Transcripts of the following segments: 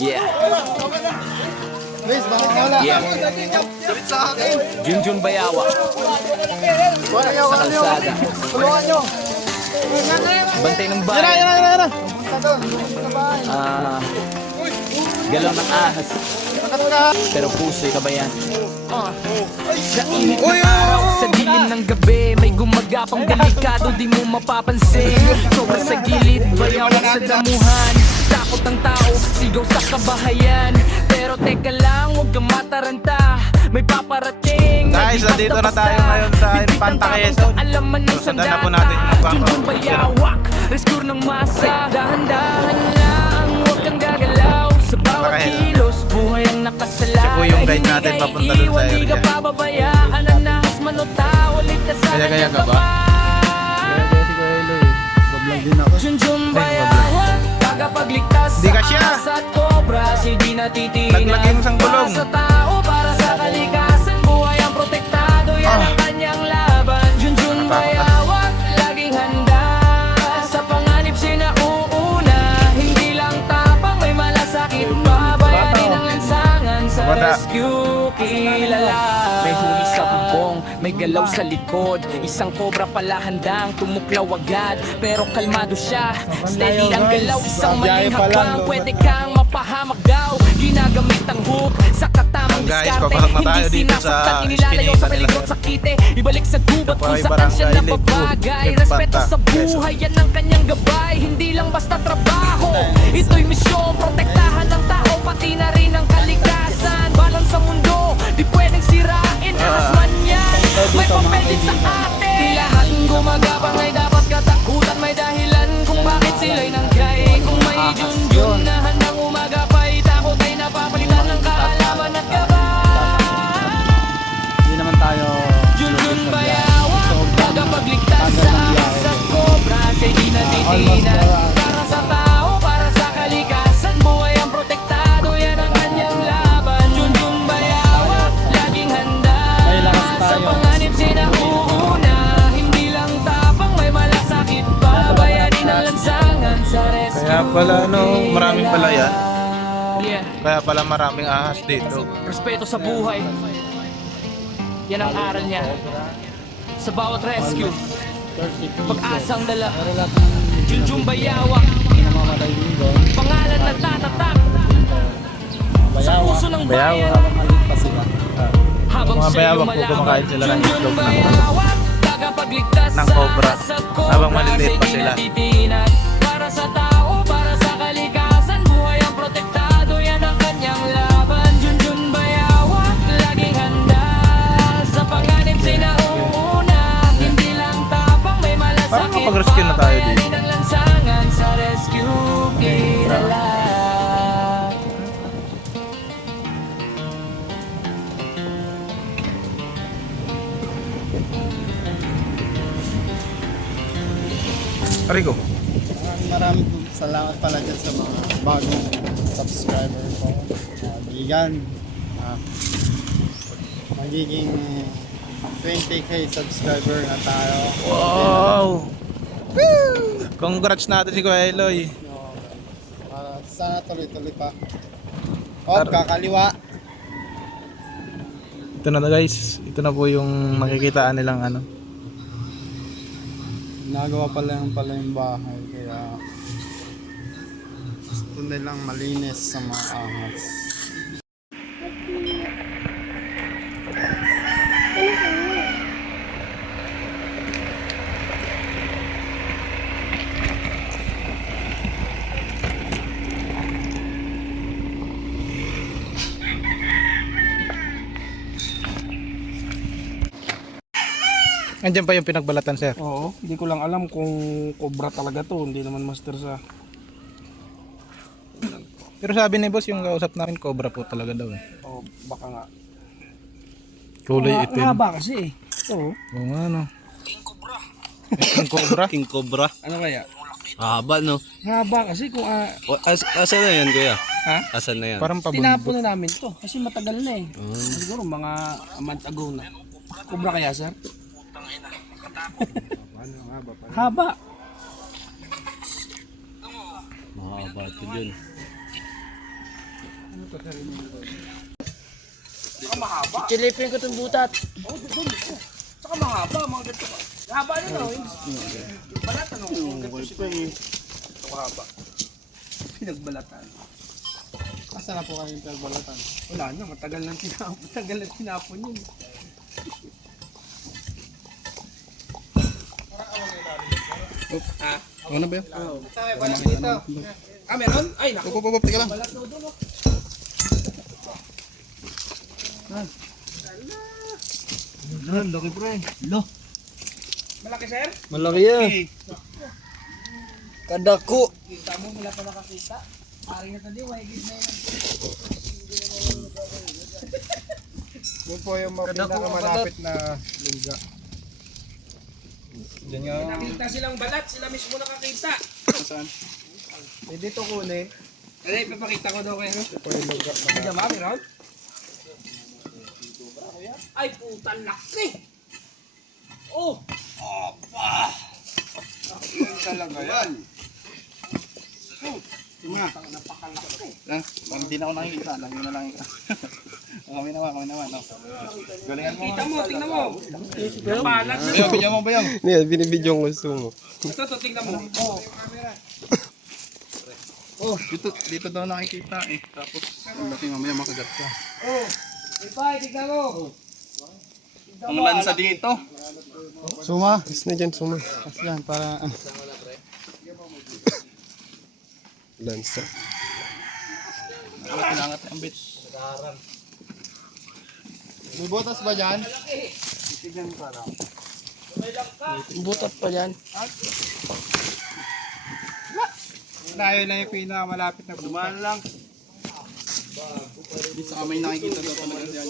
Yeah. Please, bakit wala? Yeah. Junjun Bayawa. Sa kalsada. Tulungan nyo. Bantay ng bayan. Yan. Galaw ng ahas. Pero puso'y kabayan. Sa init ng araw, sa dilim ng gabi, may gumagapang delikado, di mo mapapansin. Sobra sa gilid, bayawak sa damuhan. Takot ang tao, sigaw sa kabahayan. Pero teka lang, huwag kang mataranta. May paparating. Guys, nandito na tayo ngayon sa Infanta Quezon. Alaman ng Sundan na sandata. po natin yung magpaparating. Junjun Bayawak, rescue ng masa. Dahan-dahan lang, huwag kang gagalaw. Sa bawat kilos, buhay ang nakasalalay. Siya po yung guide natin papunta dun sa Hindi ka area. pababayaan, anahas manutaw. Ligtas sa Kaya kanyang ka ba? kamay. Junjun Bayawak, tagapagligtas Di ka siya. sa at cobra. Hindi natitinag. Naglagay mo sang gulong. Para sa tao, para sa kalikasan. Buhay ang protektado, yan ang kanyang laban. Junjun Bayawak, laging handa. Sa panganib sinauuna. Hindi lang tapang, may malasakit pa. Bayanin ang lansangan sa rescue kilala. May huli sa bubong, may galaw sa likod. Isang cobra pala handang tumuklaw agad. Pero kalmado siya, steady ang galaw. Isang maling hakbang, pwede kang mapahamak daw. Ginagamit ang hook sa katamang Guys, diskarte. papasok na tayo Hindi dito sa sinasaktan, inilalayo sa Espinita peligro nila. at sakite. Ibalik sa gubat kung Barangay saan siya Legbo, nababagay. Infanta, Respeto sa Quezon. buhay, yan ang kanyang gabay. Hindi lang basta trabaho, ito'y misyon. Protektahan ng tao, pati na rin ang kalikasan. Balang sa mundo, di pwedeng sirain. Ahas man yan, may papel din sa atin. Lahat ng gumagapang ay dapat katakutan. May dahilan kung bakit sila'y nanggay. Kung may junjun na handang umagapay, takot ay napapalitan ng kaalaman at gabay. Hindi naman tayo Junjun Bayawak, tagapagligtas sa ahas at cobra. Siya'y di natitinan. Para sa tao, para sa kalikasan. Buhay ang protektado, yan ang kanyang laban. Junjun Bayawak, laging handa. Sa panganib sinauuna. Hindi lang tapang, may malasakit pa. Bayanin ang lansangan sa rescue. Kaya pala maraming pala yan. Yeah. Kaya pala maraming ahas dito. Respeto sa buhay. Yan ang aral niya. Sa bawat rescue, pag-asang dala. Junjun Bayawak, pangalan na tatatak sa puso ng bayan. Habang Mga siya'y bayawak po, lumalaban. kumakain sila ng Junjun itlog ng Bayawak, tagapagligtas ng sa cobra. ahas at cobra. Habang maliliit pa Siya'y di sila. natitinan. Para sa tao, para sa kalikasan. Buhay ang protektado, yan ang kanyang laban. Junjun Bayawak, laging handa. Sa panganib sinauuna. Hindi lang tapang, may malasakit. Parang kapag-rescue na tayo dito. Bayanin ang lansangan sa rescue kilala. Arigo. Maraming salamat pala dyan sa mga bagong subscriber ko. Bigan. Magiging 20k subscriber na tayo. Wow! Congrats natin si Kuya Eloy. Sana tuloy-tuloy pa. Kakaliwa. Ito na guys. Ito na po yung makikitaan nilang Nagawa pala yung bahay. Kaya gusto nilang malinis sa mga ahas. Andiyan pa yung pinagbalatan, sir. Oo, hindi ko lang alam kung cobra talaga to, hindi naman master sa... Pero sabi ni boss, yung kausap namin, cobra po talaga daw eh. Oh, baka nga. Kulay Ang itim. haba kasi eh. Ito, Oo nga no. King Cobra. King Cobra. ano kaya? Haba, no? Haba kasi kung Asan na yan, kuya? ha? Asan na yan? Parang pabundok. Tinapon na namin to kasi matagal na eh. Siguro mga a month ago na. Cobra kaya sir? Haba. Mahaba ito yun. Saka mahaba. Silipin ko itong butat. Oh, doon. Saka mahaba, mga ganito ka. Haba nila, oh. Yung balatan, oh. Ganito siya. Ito mahaba. Pinagbalatan. Asa na po kayo yung balatan? Wala na, matagal nang tinapon yun. Ano ba yun? Ah, meron? Ay, naku. Pop, tika lang. Balat na doon, oh. Laki pre. Malaki, sir? Malaki yan. Kadako. Kita mo, wala pa nakakita. Paring na tadi, wahigid na yun. Doon po yung mga pinakamalapit na lingga. Diyan nga. Nakita silang balat, sila mismo nakakita. Saan? Eh, dito kunin. Ano, ipapakita ko daw kayo. Ito po yung lingga. Diyan ba, meron? Ay, puta, laki! Oh! Opa! Talaga yan. Napakalaki. Hindi na ako nakikita. Lang yun na lang. Kami naman. No. Galingan mo. Kita mo, tingnan mo. Balat na. Ayun, bigyan mo ba yung? Hindi, binibidyo ko gusto mo. Ito, tingnan mo. Oh. Oh, dito daw nakikita eh. Tapos, laki mamaya makagat ka. Oh. Ipay, tingnan mo. Ang lansa dito. Suma. Is na dyan, suma. Kasi yan, para... Lansa. Pinangat ang bits. May botas ba dyan? Butat pa yan. Tayo lang yung pinakamalapit na dumaan lang. Hindi sa kamay nakikita daw talaga dyan.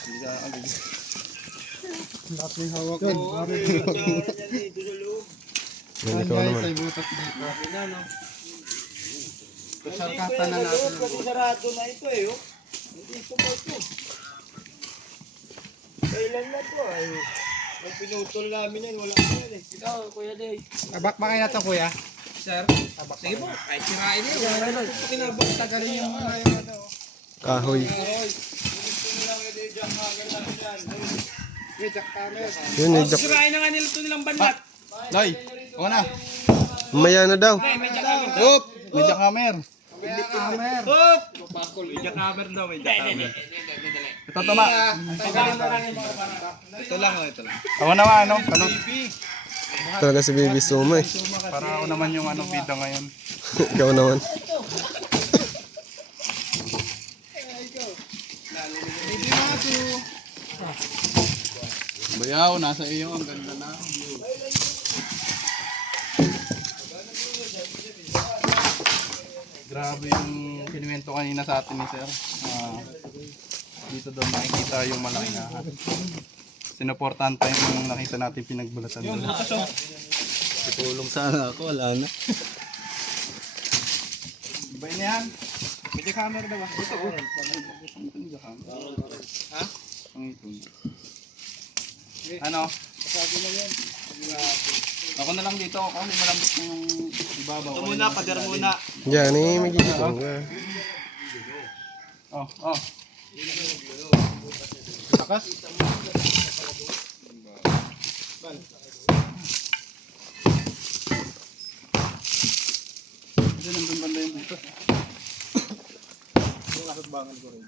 Hindi ka agad. Lahat ng hawak ko. Yan, ikaw naman. Ay butas dito. Kasarkatan na natin. Sarado na ito eh. Oh. Hindi ito pa ito. Kailan na to ay. Nung pinutol namin yan, wala pa yan eh. Ikaw, Kuya Day. Abak ba kayo natin kuya? Sir, sige po. Kahit sirain na yun. Pinabak tagalin yung mga yung ano. Kahoy. May jackhammer. Yun, may jack. Sirain na nga nila ito nilang banlat. Loy, ako na. Maya na daw. May jackhammer. Oop! May jackhammer. Jackhammer. Oop! May jackhammer daw, may jackhammer. Ito tama. Ito lang. Ako naman ano? Tanong. Talaga si Baby Suma eh. Para ako naman yung ano bida ngayon. Ikaw naman. Baby Matu. Bayaw, nasa iyo. Ang ganda na. Grabe yung kinuwento kanina sa atin ni Sir. Dito daw makikita yung malaking ahas. Sinuportahan tayo nung nakita natin pinagbulatan doon. Tutulong sana ako, wala na. Iba yun yan. May jackhammer daw ba? Ito oh. Ha? Ang ito. Ano? Ako na lang dito. Ako hindi malambot yung ibabaw. Ito muna, pader muna. Yan eh, may gigito. Oh. Takas? Kasi nandun banda yung butas. Yung kasasbangan ko rin.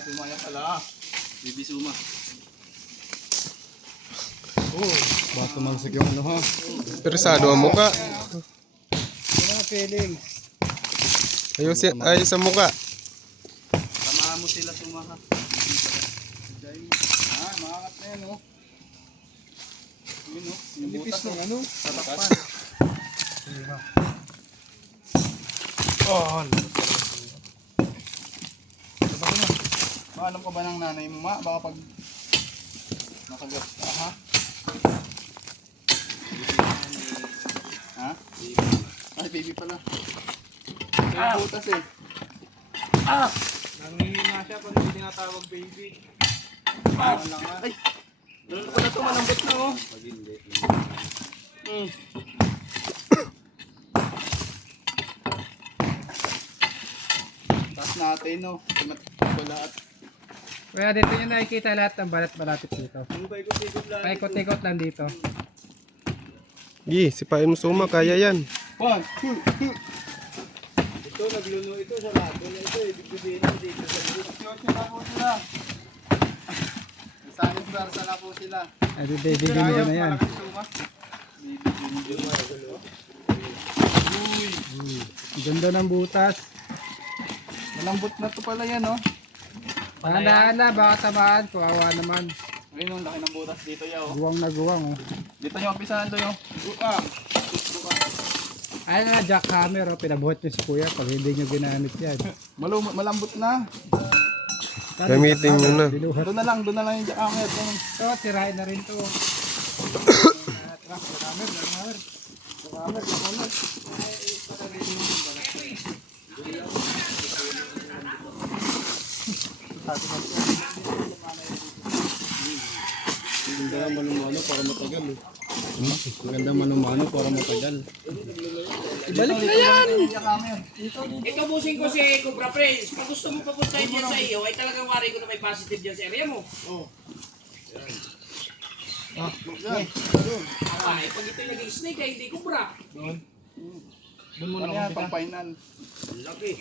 Sumaya pala. Bibi Suma. Oh, baka tumalsik yung ano ha. Persado ang muka. Ano feeling? Ayos ang muka. Samahan mo sila Suma ha. Makakat na yan oh. Yun oh. Yung butas ng ano. Tatakpan. Oh, maalam ka ba ng nanay mo ma? Baka pag nakagat ka ha? Ha? Ay baby pala. May butas eh. Nangihina siya pag hindi tinatawag baby. Ay! Ano pala ito? Malambot na oh. Matino. Balat. Kaya dito nyo nakikita lahat ng balat malapit dito. Paikot-ikot lang dito. Gi, sipain mo suma, kaya yan. One. Ito, nagluno ito sa lato na ito. Ibig sabihin na dito sa dito. Yosyo na po sila. Saling versa na po sila. Ay, bibigyan nyo na yan. Malaking suma. Ganda ng butas. Malambot na to pala yan, oh. Pahandaan na, baka tamaan. Kawawa naman. Ayun, ang laki ng butas dito, yaw. Guwang na guwang, oh. Dito nyo umpisahan to, yaw. Ayun na, jackhammer, oh. Pinabuhat nyo si kuya pag hindi nyo ginamit yan. Malambot na. Gamitin nyo na. Biluhat. Doon na lang yung jackhammer. Ito, sirain na rin to. Maganda manumano para matagal eh. Maganda manumano para matagal. Ibalik na yan! Ikaw busing ko si Cobra Prince. Kung gusto mo papuntahin dyan sa iyo, ay talagang wari ko na may positive dyan sa area mo. Ay, pag ito'y naging snake ay hindi Cobra. Doon muna yan, pang final. Laki.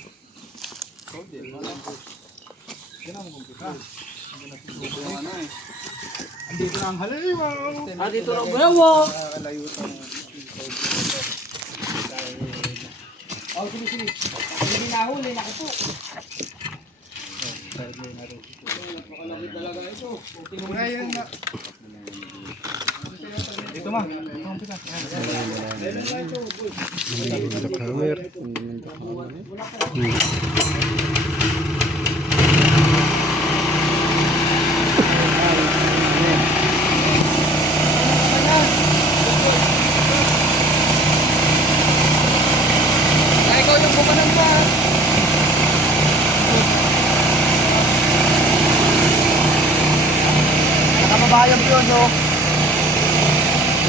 Andito na ang halimaw. Ah, dito lang bayawa. Oh, sige. Hindi nahuli, naku po. Dito ma. Jackhammer. Ay, ikaw yung bumanan pa. Nakamabayang yun, oh.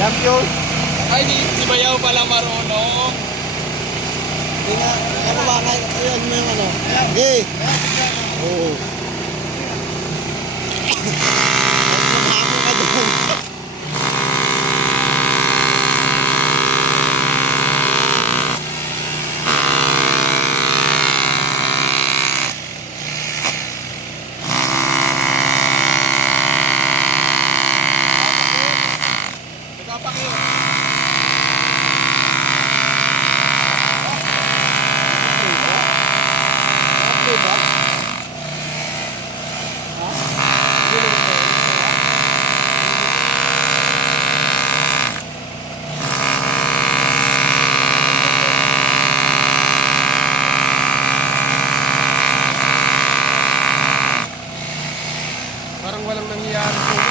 Yan yun. Ay, si Bayaw pala marunong. Hindi nga, ano ba kayo? Ayun mo yung ano. Gi! Oo. Mas mahamo ka doon. Parang walang nangyayari suma.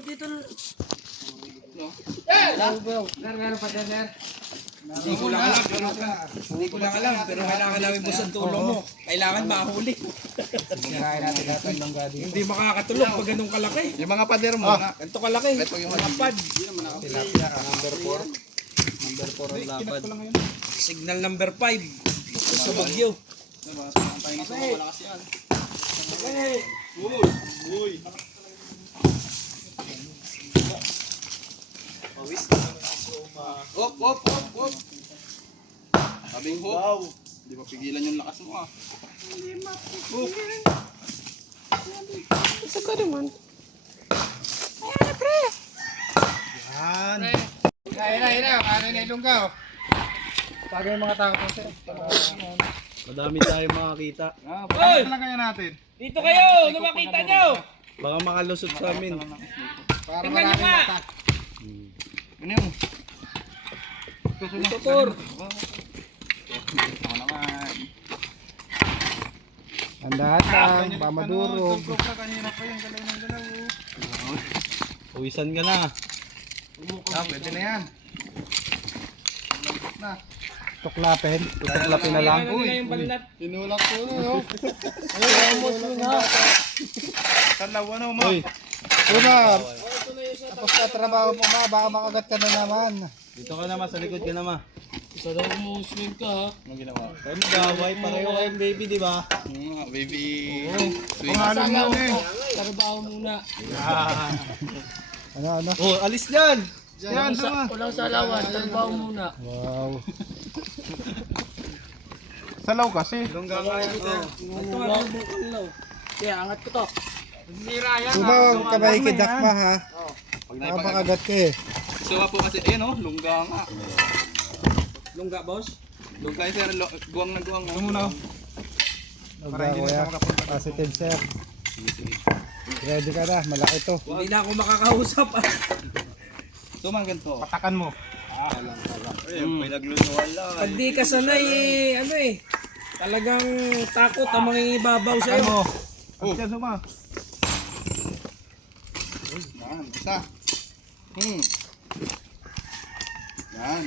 Dito. Meron pa dyan, Mer. Hindi ko lang alam, pero kailangan namin bus ang tulong mo. Kailangan mahuli. Sirain natin lahat ng langga dito. Hindi makakatulog pag ganun kalaki. Yung mga pader mo, na. Ganito kalaki. Ito yung Mga pad. Number 4 ang lapad. Signal number 5. Sa Bagyo. Hop. Sabing hop. Wow. Hindi ba pigilan yung lakas mo, ah. Hina. Ano na ilunggaw? Tagay yung mga tao po sir. Madami tayong makakita. Pagkakita lang kaya natin. Dito kayo! Ano makita nyo? Baka makalusot sa amin. Tingnan nyo nga. Ano yung? Tutor. Ito naman. Ang lahat lang, pamadurog. Tugtog ka kanina pa yung galaw ng galaw. Uwisan ka na. Pwede na yan. Na. Tuklapin. Tuklapin na lang. Ano nila yung balat? Tinulak ko na, no? Ayun, mo na. Tanawa na, ma. Umar! Tapos ka trabaho mo ma, baka makagat ka na naman. Dito ka naman, sa likod ka naman. Isa daw mo swing ka ha. Anong ginawa? Kayo mag-away, pareho kayong baby, di ba? Baby. Pangalan mo eh. Trabaho muna. Ano? Oh, alis dyan! Yan, sama. Walang salawan. Trabaho muna. Wow. Salaw kasi. Kaya angat ko to. Sumaw ka ba ikidakma ha? Pag Baka naipagat. makagat ka eh. Suwa po kasi, ayun oh, lungga nga. Lungga boss. Lungga sir, guwang na guwang. Ano muna? Para hindi na positive sir. Ready ka na, malaki to. Hindi na ako makakausap. Sumang ganito. Patakan mo. May nagluluwal lang. Pag di ka sanay ano talagang takot ang mga ibabaw sa'yo. Mo. Pagka suma. Yan, isa. Yan.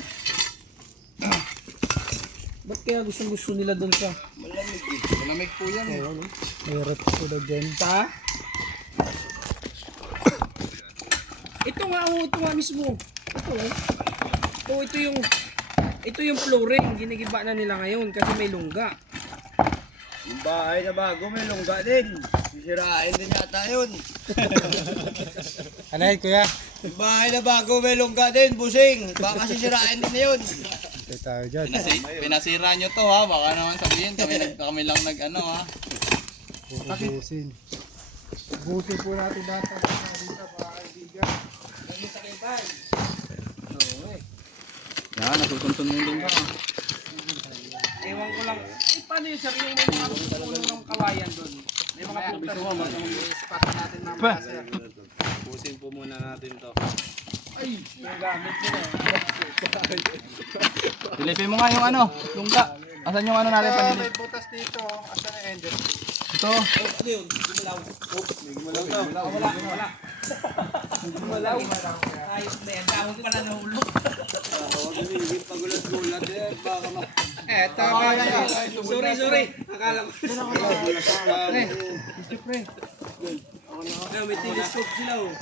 Ba't kaya gusto nila doon sa... Malamig po yan eh. May rep ko na dyan. Ta? Ito nga mismo. Ito yung flooring, ginigiba na nila ngayon kasi may lungga. Yung bahay na bago may lungga din. Sisirain din yata yun. Ano yun kuya? Yung bahay na bago may lungga din, busing. Baka sisirain din na yun. Ito tayo dyan. Pinasira nyo to ha, baka naman sabihin kami lang nag ano ha. Busin. Busin po natin lahat ang mga dito mga kaibigan. Yan, nasusunod yung lungga. Ewan ko lang. Paano yung sarili mo mga puno ng kawayan doon? May mga putas mo. Spot natin mamaya sir. Pusin po muna natin to. Nagamit mo na. Silipin mo nga yung ano, lungga. Asan yung ano natin May panilip? butas dito. Asan na ender? Ito. Ano yun? Wala. Gumalaw. Ayos na yan. Tawag pala na hulog. Pagulat-gulat yan. Baka Tama na yan. Sorry. Akala ko. May telescope sila oh.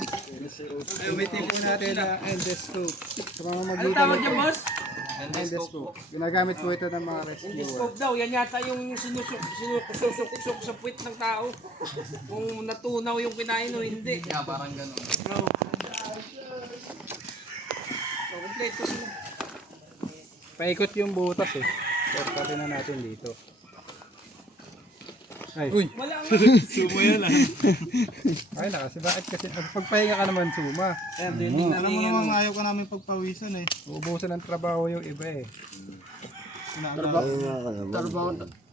Gamitin po natin na endoscope. Sa mga Ano magitan tawag niya boss? endoscope. Ginagamit po ito ng mga rescuer. Telescope daw. Yan yata yung sinusok sa puwit ng tao. Kung natunaw yung kinain o hindi. Yeah, parang ganun. No. Kompleto sila. Paikot yung butas eh. Pwede na natin dito. Ay. Uy! Wala nga. Ay na kasi bakit kasi pagpahinga ka naman suma. Alam mo naman ayaw ka namin pagpawisan eh. Uubusan ng trabaho yung iba eh.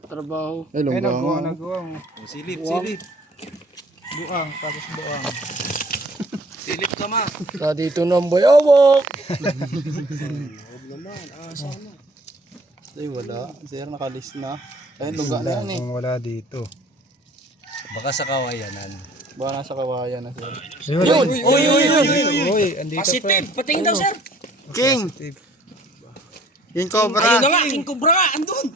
trabaho. Ay, nagawang. Silip. Buang, tapos buang. Silip ka ma. Sa dito ng bayawak. Ay, wala. Sir, nakalis na. Ayun, lungga na yan eh. Kung wala dito. Baka sa kawayanan. Baka nasa kawayan na sir. Yun! Uy! Andito Positive. Patingin daw sir. King! King Cobra! Ayun na nga. King Cobra nga. Andun.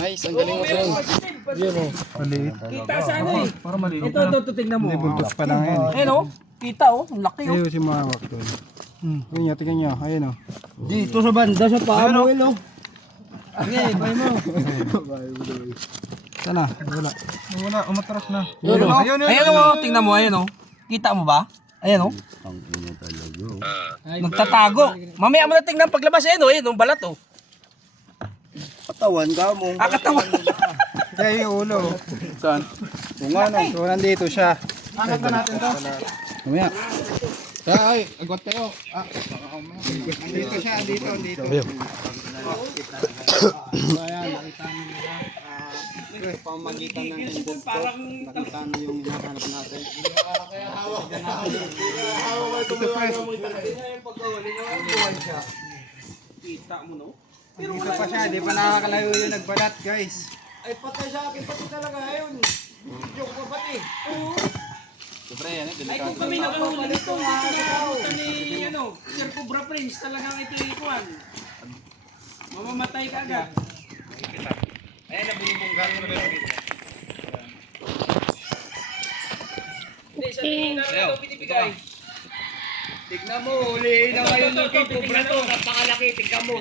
Nice, ang galing mo sir. Maliit. Kita sa ano eh. Para maliit. Ito tignan mo. Hindi, buntot pa lang yan. Ayun oh. Kita oh. Ang laki oh. Ayun si Mawak doon. Ayun niya, tingnan niyo. Ayun o. Dito sa banda sa paa mo, hello. Sana, wala. Wala, umatras na. Ayun oh. Tingnan mo. Ayun oh. Kita mo ba? Ayun oh. Nagtatago. Mamaya mo na tingnan paglabas. Ayun oh. Ayun oh. Balat oh. Katawan ka mo. Katawan. Kaya yung ulo. Saan? Kung ano, so nandito siya. Hanap na natin to. Mamaya. Ay, agwat kayo. Andito siya, andito. Ayan, nakita niyo nila. pamamagitan ng Gigil endoscope. parang Nakita na yung hinahanap natin. kita mo, no? Dito pa siya, di pa nakakalayo yung nagbalat guys. Ay, patay sa akin, pati talaga ngayon. Joke pa pati. Siyempre yan eh, Ay, delikado. kung kami nakahuli nito, nakakamutan ni, Sir Cobra Prince, talagang ito yung ikuan. Mamamatay ka agad. Ayan na, binibunggan mo na rin. Hindi, sa tingin namin ito binibigay. Tignan mo, huliin na ngayon ng King Cobra Tingnan to. mo, napakalaki, tingnan mo.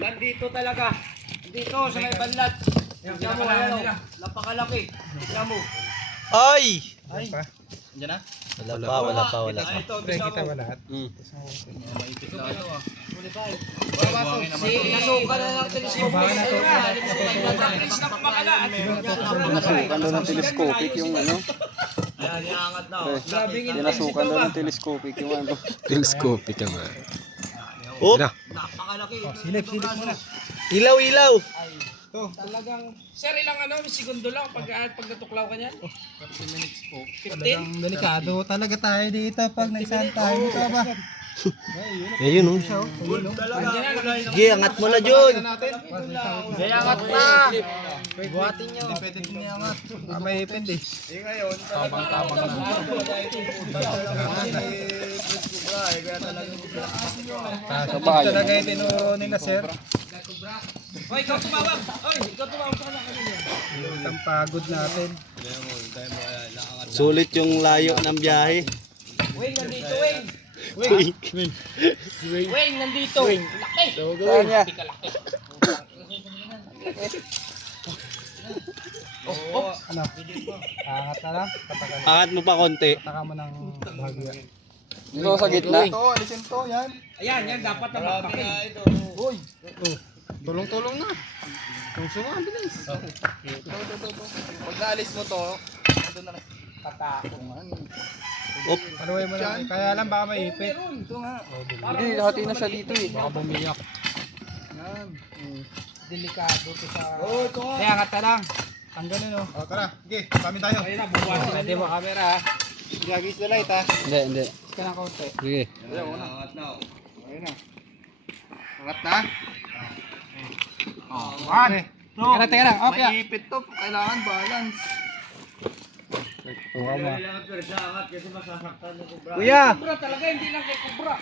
Nandito talaga. Dito, sa may banlat. Tignan mo, ayan o. Napakalaki. Tignan mo. Ay! Diyan na? Wala pa. Ay, ito, Pre, tignan kita mo. ba lahat? Nasukan na ng teleskopyo. Baka na to. Prince na kumakalaan. Nasukan daw ng telescopic yung ano. Ayan, iangat na o. Nasukan daw ng telescopic yung ano. Telescopic ka nga. Oh! Yan na. Napakalaki. Silip muna. Ilaw! Sir, ilang segundo lang pag natuklaw ka niyan? 30 minutes po. 15? Talagang delikado talaga tayo dito pag naisahan tayo. Dito ba? Ayun oh. Sige, angat mo na Jun! Iangat na! Buhatin nyo. Pwede din iangat. May ipid eh. Talaga yung tinuro nila sir. Hoy, ikaw tumawag! Hoy, ikaw tumawag sa kanila. Ang pagod natin. Sulit yung layo ng biyahe. Wing, nandito, Wing! Wing, nandito! Laki! Saan niya? Hindi ka laki. Ano? Angat na lang. Katakan. Angat mo pa konti. Taka mo ng bahagya. Ito sa gitna. Ito, alisin to, yan. Ayan, yan dapat ang laki. Tulong-tulong na. Kung suma, bilis. Pag naalis mo to, ando na rin. Op. Paluway mo lang. Kaya lang baka may ipit. Ito nga. Hindi, hati na siya dito eh. Baka bumiyak. Yan. Delikado to sa... Oh, ito nga. Kaya angat na lang. Tanggalin o. O, tara. Sige, kami tayo. Ayun na, bubuhasin na Pwede mo camera ha. Gagis na light ha. Hindi. Ka ng kaunti. Sige. Angat na o. Ayun na. Angat na. Oh, one. Teka lang. Okay. Maipit to. Kailangan balance. Kailangan pero siya angat kasi masasaktan ng Cobra. Kuya. Cobra talaga, hindi lang kay Cobra.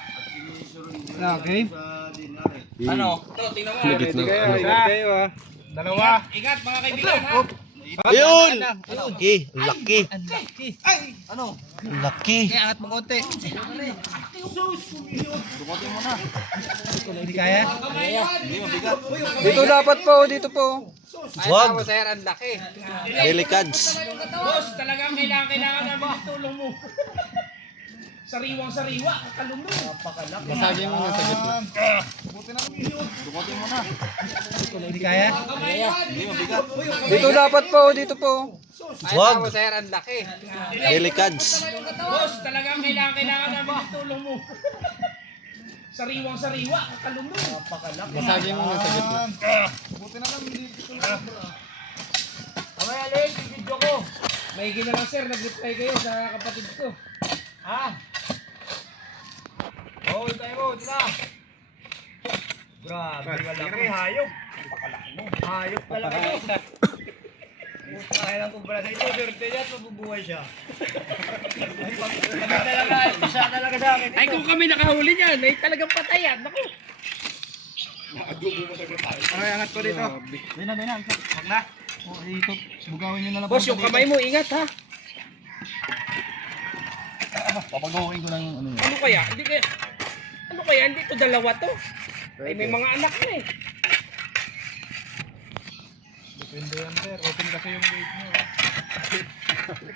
Na, game. Sa dinari. Ano? Ito, tingnan mo. Nagit na. Ingat kayo ha. Dalawa. Ingat mga kaibigan ha. Ayun! Laki. Laki. Ano? Laki. Kaya angat mo konti. Dukotin mo na. Hindi kaya? Hindi, mabigat. Dito dapat po. Dito po. Wag. Sir, ang laki. Delicads. Boss, talagang kailangan namin ng tulong mo. Sariwang-sariwa, kalong mo. Masagi mo na sa gitna. Dukotin mo na. Hindi kaya? Hindi, mabigat. Dito dapat po. Dito po. Wag. Sir, ang laki. Delicads. Boss, talagang kailangan namin ng tulong mo. Sariwang-sariwa, kalong mo. Masagi mo na sa gitna. Mamaya Alex, video ko. May na lang sir, nag-reply kayo sa kapatid ko. Ha? Oh, tayo mo, tila. Grabe, malaki. Hayop. Hayop talaga to. Kaya lang Cobra sa ito, pero tiyan, mabubuhay siya. Kami talaga, isa talaga sa akin. Ay kung kami nakahuli niyan, ay talagang patayan. Naku. Ay, angat ko dito. Bina. Huwag na. O, ito. Bugawin nyo na lang. Boss, yung kamay mo, ingat ha. Papagawin ko lang yung ano yun. Ano kaya, hindi to dalawa to. Ay may mga anak na eh. Depende yan sir. Open kasi yung gate nyo.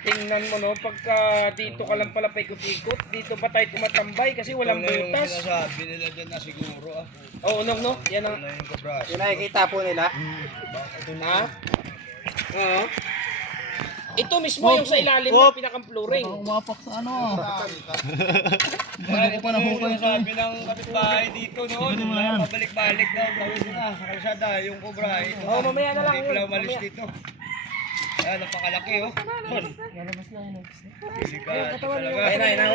Tingnan mo no, pagka dito ka lang pala paikot-ikot, dito pa tayo tumatambay kasi walang Ito na yung butas. sinasabi nila dyan na siguro ah. Oo, no? Yan ang... Ito na yung Cobra. Yung nakikita po nila. Ha? Oo. Ito mismo yung sa ilalim ng pinakang flooring. Umapak sa ano. Hindi ko pa nahukay sabi ng kapitbahay dito noon. Pabalik-balik daw. Tawid na sa kalsada yung Cobra. Ito Oo, mamaya na lang hindi yun. pala umalis Mamaya. dito. Ayan, napakalaki oh. Ayun na, ayun na.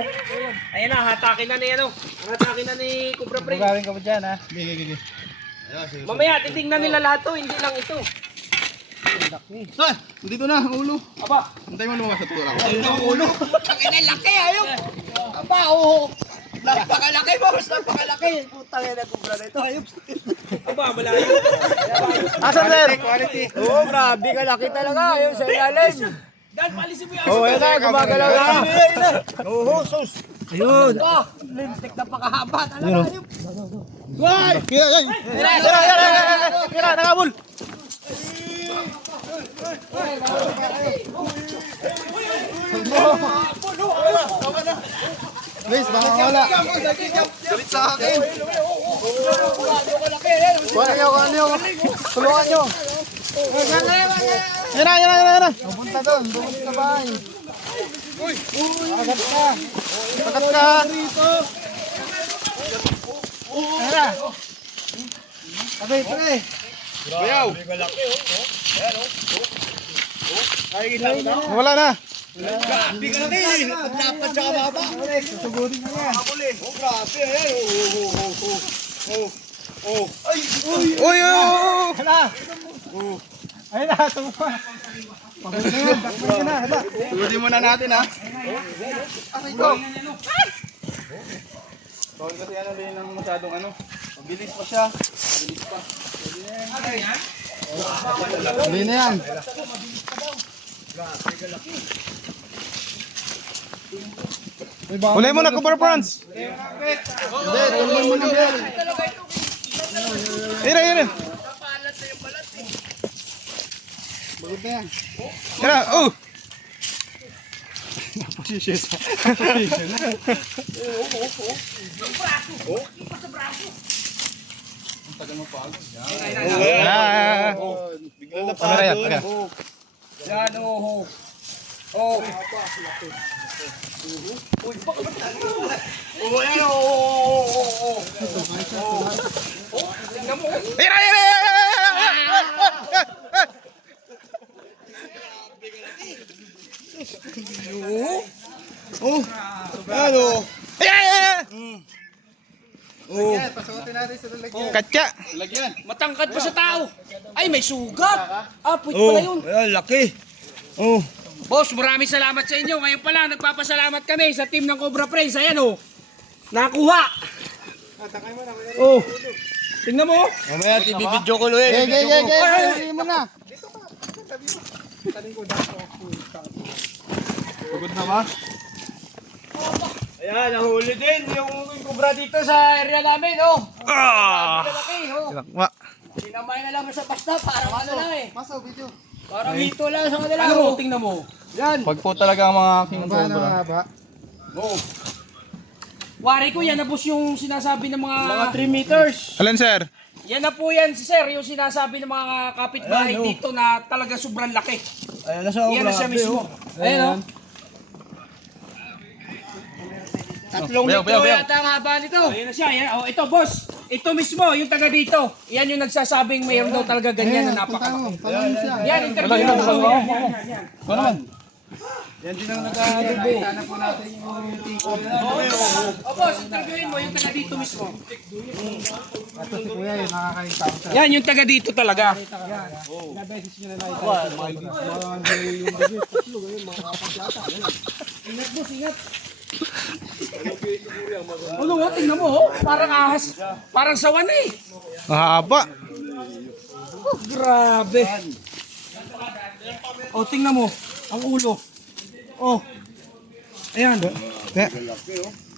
Ayun na, hatakin na ni ano. Hatakin na ni Cobra Prince. Gagawin ka ba dyan ha? Mamaya, titignan nila lahat to, hindi lang ito. Ah! Dito na, ang ulo. Aba, Antay mo lumabas sa tulak. ang ulo. Ang ina, laki ayun. Aba, oo. Napakalaki, boss. Napakalaki. Putang ina, Cobra na ito. Ayun. Aba, malayo. Asan sir? Oo, grabe ka laki talaga. Ayun sa ilalim. Dan, palisin mo yung Oo, ayun na, gumagalaw na. Oo, sus. Ayun. lipstick na pakahaba. Talaga, ayun. Tira, nakabul! Please, baka wala. Galit sa akin. Kuha nyo. Tulungan nyo. Yan na. Pupunta doon sa bahay. Agat ka. Ayan na. Tabi. Bayaw. Wala na. Grabe ka laki. Dapat siya kababa. Susugurin na yan. Oh, grabe. Uy! Hala. Ayun na, tumpa. Pagod na yan. Hala. Sugudin muna natin ha. Bawal kasi ano din ng masyadong ano. Mabilis pa siya. Hindi na yan. Huli mo na, Cobra Prince. Tulungan mo na yan. Ira. Bagod na yan. Tira, oh. Kamera yan. Yan, oh. Oh. Katya. Lagyan. Matangkad pa sa tao. Ay, may sugat. Ah, puwit pala yun. Ayan, laki. Boss, maraming salamat sa inyo. Ngayon pa lang, nagpapasalamat kami sa team ng Cobra Prince. Ayan, oh. Nakuha. Oh. Tingnan mo. Mamaya, tibibidyo ko lo eh. Huli mo na. Pagod na ba? Ayan, nahuli din yung Cobra dito sa area namin, oh. Malaki, oh. Tinakma. Sinamay na lang sa basta, parang ano lang eh. Maso, video. Parang hito lang sa kanila. Ano, tingnan mo. Yan. Pag po talaga ang mga king cobra. Haba. Wari ko, yan na boss yung sinasabi ng mga 3 meters. Alin, sir? Yan na po yan, sir, yung sinasabi ng mga kapitbahay dito na talaga sobrang laki. Ayan na siya, Yan na siya mismo. Ayan, oh. 3 metro yata ang haba nito. Ayan na siya. Ayan. Oh, ito, boss. Ito mismo, yung taga dito. Yan yung nagsasabing mayroon daw talaga ganyan na napakalaki. Yan, interview mo. Yan. Yan din ang nag-aadubo. Sana po natin yung tiko. Oh, boss, interviewin mo yung taga dito mismo. Ito si Kuya, yung nakaka-encounter. Yan, yung taga dito talaga. Ingat, boss, ingat. Ano nga, tingnan mo, oh. Parang ahas. Parang sawan eh. Mahaba. Oh, grabe. Oh, tingnan mo. Ang ulo. Oh. Ayan.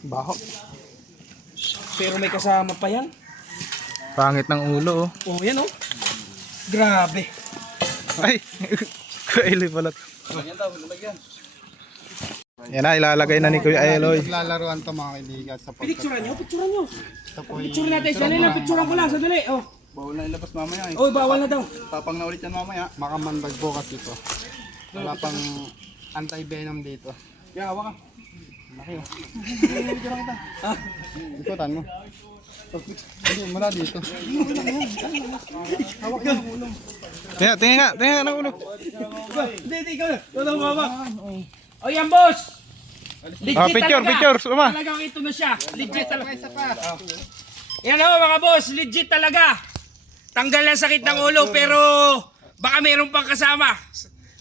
Baho. Pero may kasama pa yan. Pangit ng ulo, oh. Oh, yan oh. Grabe. Ay, kaili pala. Yan na, ilalagay na ni Kuya Eloy. Lalaruan to mga kaibigan sa Picturean nyo. Picture natin. Sali lang, picturean ko lang. Sandali. Oh. Bawal na ilabas mamaya eh. Oh, bawal na daw. Tapang na ulit yan mamaya. Makamandag bukas ito. Wala pang anti-venom dito. Kaya hawa ka. Ikutan mo. Hindi, mula dito. Tingnan nga ng ulo. Hindi, ikaw na. Wala mama. O yan, boss. Legit Picture, suma. Talagang ito na siya. Legit talaga. Yan o mga boss, legit talaga. Tanggal na sakit ng ulo pero baka mayroon pang kasama.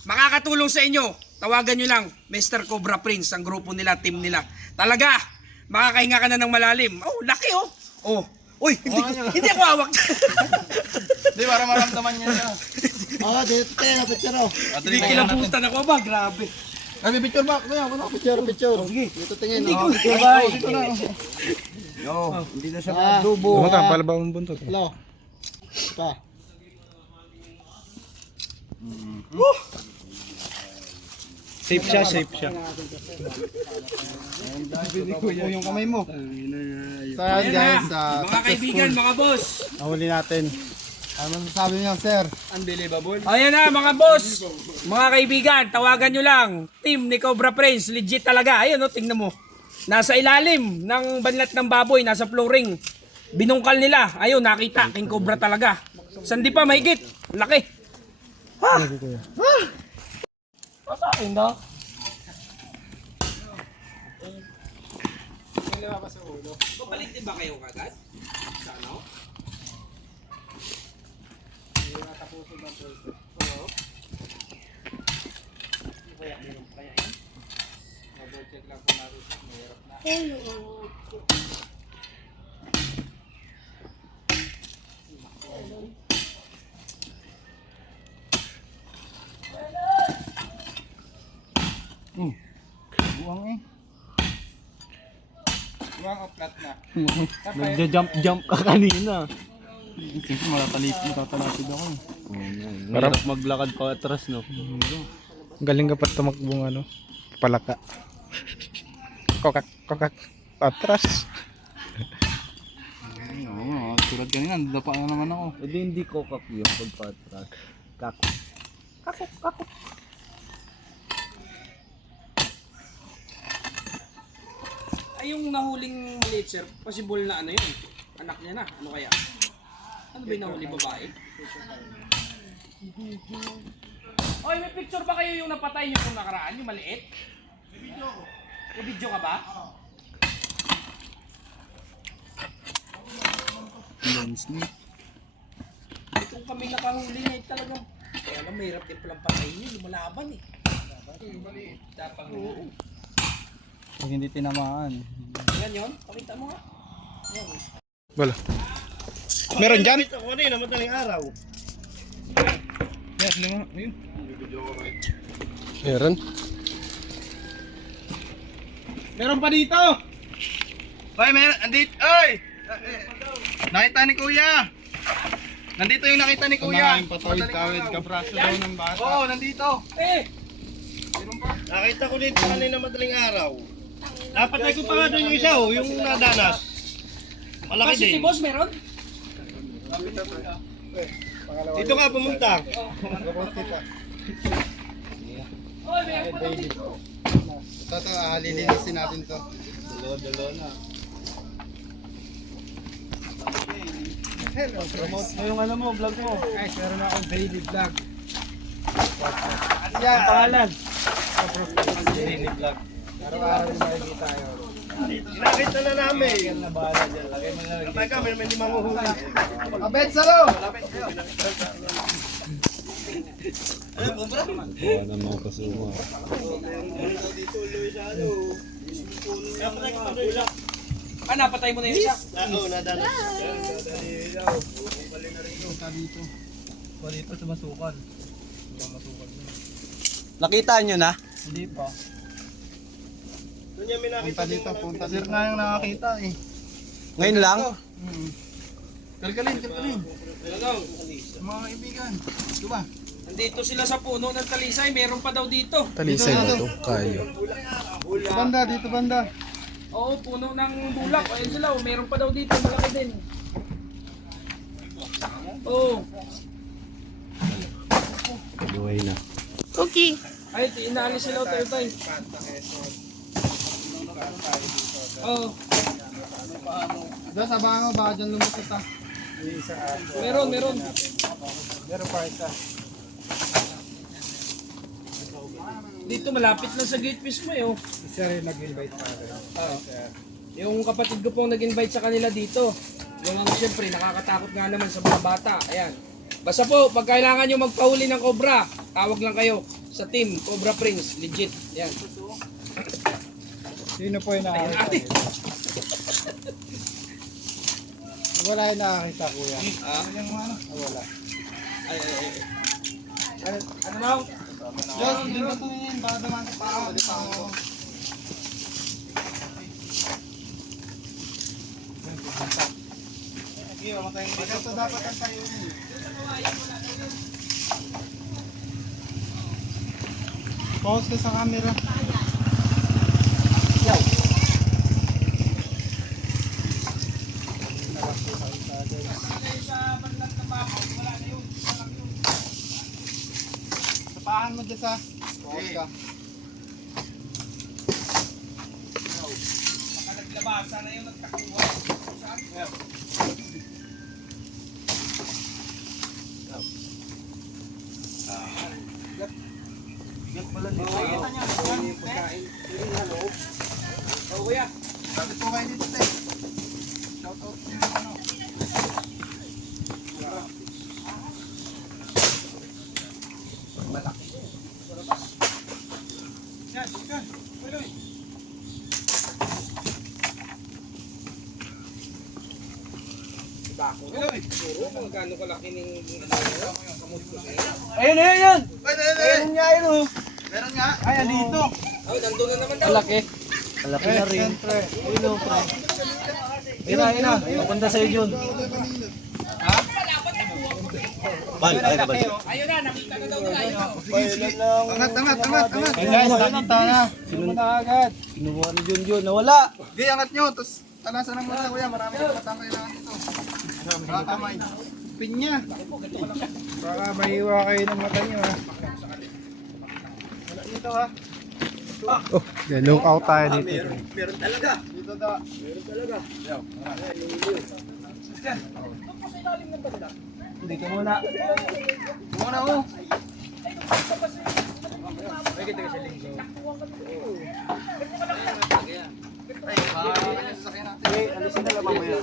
Makakatulong sa inyo. Tawagan nyo lang, Mr. Cobra Prince, ang grupo nila, team nila. Talaga, makakahinga ka na ng malalim. Oh, laki oh. Oh. Uy, hindi ako hawak. Hindi, para maramdaman niya siya. Oo, dito tayo, picture oh. Hindi kilabutan ako ba? Grabe. Ay, may picture ba? Kaya, wala. Picture. Dito tingin. Hindi ko. Dito na. Hindi na siya madubo. Baka palabaw ng buntot. Hello. Pa. Safe siya. Yung kamay mo. So yan guys, Mga kaibigan, mga boss. nahuli natin. Ano masasabi niyo, sir? Ayan na mga boss. Mga kaibigan, tawagan nyo lang. Team ni Cobra Prince, legit talaga. Ayan o, tingnan mo. Nasa ilalim ng banlat ng baboy, nasa flooring. Binungkal nila. Ayun, nakita. King Cobra talaga. Sandi pa, mahigit. Laki. Ha? Pasakin na. Babalik din ba kayo kagad? Sa ano? Buwang eh. Buwang o flat na. Nagja-jump ka kanina. Siyempre, matatalipid ako eh. Parang maglakad pa atras, no? Galing ka pa tumakbong ano, palaka. Kokak, atras. Ay, oo, tulad kanina, nadapa na naman ako. E di hindi ko kak yun pag atras. Kako. Ay, yung nahuling maliit, sir, possible na ano yun? Anak niya na. Ano kaya? Ano ba yung nahuli babae? Oy, may picture ba kayo yung napatay niyo kung nakaraan? Yung maliit? May video ka ba? Itong kami nakahuli niya, talagang kaya alam, mahirap din palang patayin yun, lumalaban eh. Oo. Pag hindi tinamaan. Yan yun, pakita mo nga. Wala. Meron dyan? Yes, lima. Ayun. Meron? Meron pa dito! Hoy, meron! Andito! Oy! Nakita ni Kuya! Nandito yung nakita ni Kuya! Patawid-tawid ka braso daw ng bata. Oo, nandito! Eh! Nakita ko dito kanina madaling araw. Napatay ko pa nga doon yung isa oh, yung nadanas. Malaki Kasi si din. boss meron? Dito ka pumunta. Oy, meron pa daw dito. Ito, lilinisin natin to. Dalo na. Promote mo yung ano mo, vlog mo. Guys, meron akong daily vlog. Ang pangalan. Daily vlog. Araw-araw yung makikita yun. Nakita na namin. Kapag kami naman hindi mamuhuli. Abet, salo! Wala na mga kasuma. Ah, napatay mo na yung isa? Oo, nadanas. Dito sa masukal. Nakita nyo na? Hindi pa. Doon niya may nakita Punta dito, punta. Sir nga yung nakakita eh. Ngayon lang? Kalkalin. Mga kaibigan. Ito ba? Nandito sila sa puno ng talisay, meron pa daw dito. Talisay na to, kayo. Dito banda. Oo, puno ng bulak. Ayun sila, oh, meron pa daw dito, malaki din. Oo. Buhay na. Ay, inaalis sila tayo tayo. Oo. Doon sa bango, baka dyan lumusot ah. Meron. Meron pa isa. Dito malapit lang sa gate mismo eh. Oh. Isa rin nag-invite pa rin. Yung kapatid ko pong nag-invite sa kanila dito. Yung ano syempre, nakakatakot nga naman sa mga bata. Ayan. Basta po, pag kailangan nyo magpahuli ng cobra, tawag lang kayo sa team Cobra Prince. Legit. Ayan. Sino po yung Ayan nakakita? ate. Wala yung nakakita kuya. Wala. Ano daw? Diyos, hindi ba ito yun? Baka naman sa pao. Ito dapat ang tayo yun. Pause ka sa camera. Tapahan mo dyan sa pause ka. Naglabasan na yung nagtakuha. Oh, kuya. Sabi po kayo dito, te. Shout out sa mga ano. Bako. Puro kung gaano kalaki ng kamot ko sa'yo. Ayun, ayun, ayun. Pwede, Ayun nga, ayun oh. meron nga. Ay, andito. Oh, nandun na naman daw. Malaki. Malaki na rin. Ayun oh, pre. Ayun na, ayun na. Papunta sa'yo, Jun. Ayun na, nakita na daw nila. Ayun. Angat. Guys, nakita na. Sino na agad? Kinuha ni Jun, nawala. Sige, angat nyo. Tapos talasan ng mata, kuya. Marami na matang kailangan dito. Kamay. Pinya. Baka mahiwa kayo ng mata nyo ha. Wala dito ha. Oh, look out tayo dito. Meron talaga. Dito da. Dito muna. Muna oh. Ay, sasakyan natin. Alisin na lang mamaya.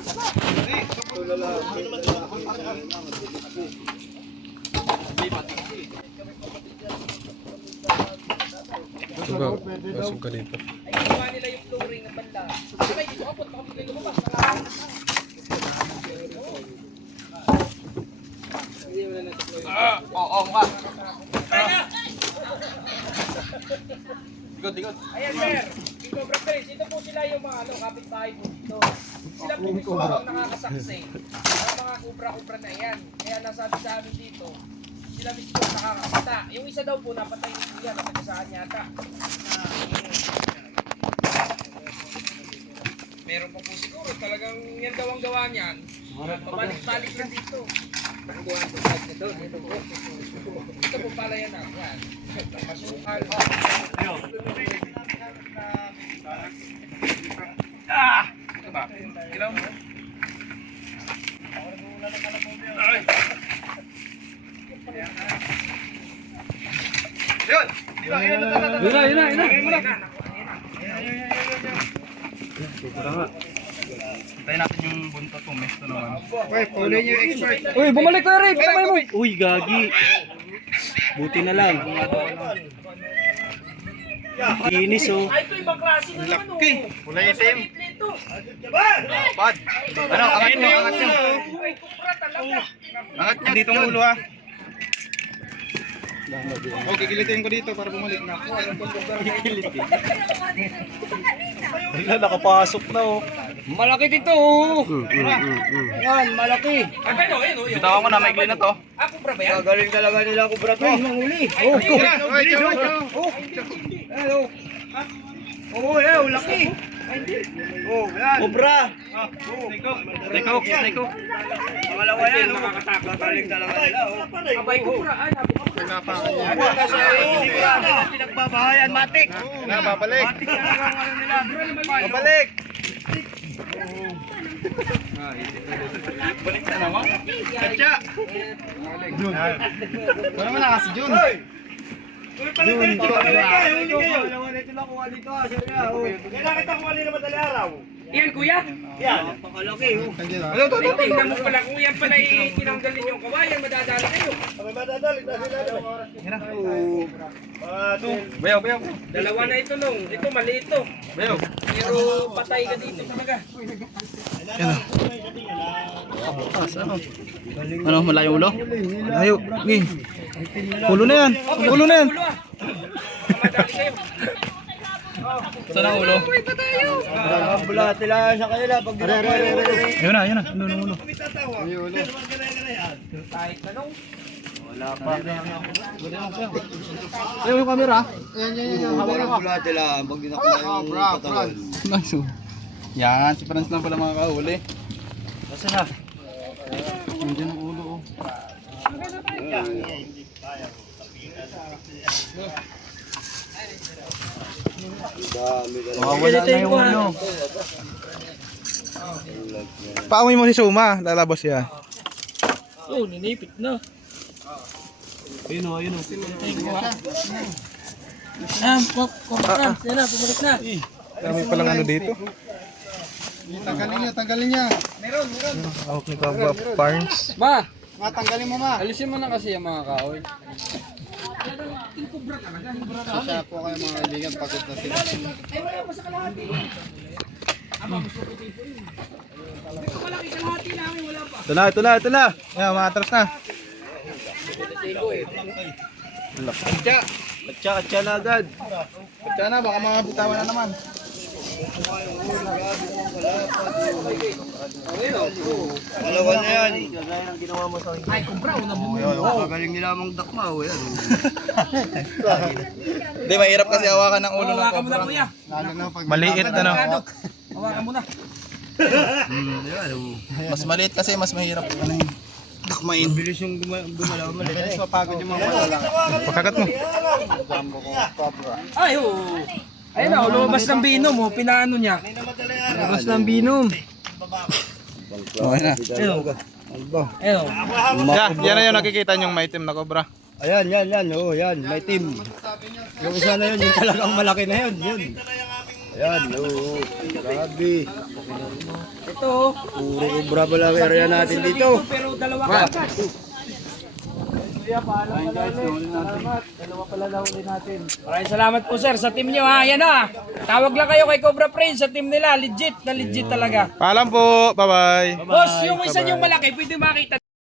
Pasok ka dito. Ay, ginawa nila yung flooring ng banda. Sabay dito kapot, baka may lumabas. Oo nga. Likod. Ayan, sir. Yung Cobra Prince, ito po sila yung mga kapitbahay po dito. Sila po mismo ang nakakasaksi. Ang mga kubra-kubra na yan. Kaya nasabi sa amin dito, sila mismo ang nakakapata. Yung isa daw po napatay ni Kuya, natagasaan yata. Meron pa po siguro, talagang yan daw ang gawa niyan. Pabalik-balik lang dito. Tangguhan po sa ito. Ito po pala yan ako. Yan. Masukal. Ito ba? Ilaw mo. Yun! Yun na. Tayo natin yung buntot mo, mesto naman. Okay, puli nyo yung expert. Uy, bumalik ko rin. Kamay mo. Uy, gagi. Buti na lang. Kinis oh. Ay, ito ibang klase na naman. Laki. Kulay itim. Pad. Ano, angat nyo. Ay, kupra talaga. Angat nyo dito ulo ha. Oh, gigilitin ko dito para bumalik na. Wala, nakapasok na oh. Malaki dito oh. Yan, malaki. Ay, pero, ayun, oh, yun. Bitawan ko na, maigli na to. Ah, kupra ba yan? Gagaling talaga nila ako, brato. Manghuli. Oh, Hello. Oh, yeah, laki. Oh, yan. Cobra. Teko. Pangalawa yan, oh. Gagaling talaga nila, oh. Abay, kupra. Ay, Nagnapakan niya. Ano kasi sigurado pinagbabahayan, matik. Babalik. Matik talaga ang ano nila. Babalik. Balik na naman. Katya! Jun. Wala mo na kasi Jun. Huli kayo. Kailangan kita kung alin na madaling araw. Yan kuya. Yan. Tingnan mo pala kung yan pala tinanggal ninyong kawayan, madadali kayo. Kami madadali dahil Bayaw, bayaw. Dalawa na ito nung. Ito maliit to. Bayaw. Pero patay ka dito talaga. Ano, malayo ulo? Malayo. Ulo na yan. Ulo na yan. Ulo ah. Madali kayo. Saan ang ulo? bulate lang sa kanila pag Yun na, yun na. Ulo. Kahit na nung. Ayaw yung camera. bulate lang pag dinakla yung katawan. Nice. Yan, si Franz lang pala mga kahuli. Kasi na. Nandiyan ang ulo. Oh. Wala na yung ulo. Paamoy mo si Suma, lalabas yan. Oh, ninipit na. Yan na, pumalik na. Dami palang ano dito. Tanggalin niya. Hawak ni Kabra Barnes. Ma, Tanggalin mo ma. alisin mo na kasi yung mga kahoy. Siya po kayo mga kaibigan, pagod na sila. Ito na. Yan, maatras na. Katsa na agad. Pagka na, baka mga bitawan na naman. Dalawa na yan. Ay, kumbra. Magaling nila amang dakma. Yan. Hindi, mahirap kasi hawakan ng ulo ng Hawakan mo na Cobra. kuya. Lalo na pag Maliit ano. Hawakan mo na. Mas maliit kasi mas mahirap. Ano yun? Dakmain. Bilis yung gumalaw. Bilis mapagod yung mga wala. Pagkagat mo. Ay, oo. Ayun na, lumabas ng binom mo, pinaano niya. Lumabas ng binom. Okay na. Ayun. Yan na yung nakikita niyong may itim na Cobra. Ayan. Oo, yan. May team. Yung isa na yun, yung talagang malaki na yun. Yun. Ayan, oo. Grabe. Ito. Puro kubra pala ang area natin dito. Pero dalawa ka. Maraming salamat po sir sa team nyo ha. Yan na. Tawag lang kayo kay Cobra Prince sa team nila. Legit na legit talaga. Paalam po. Bye-bye. Boss, yung isa yung malaki, pwede makita.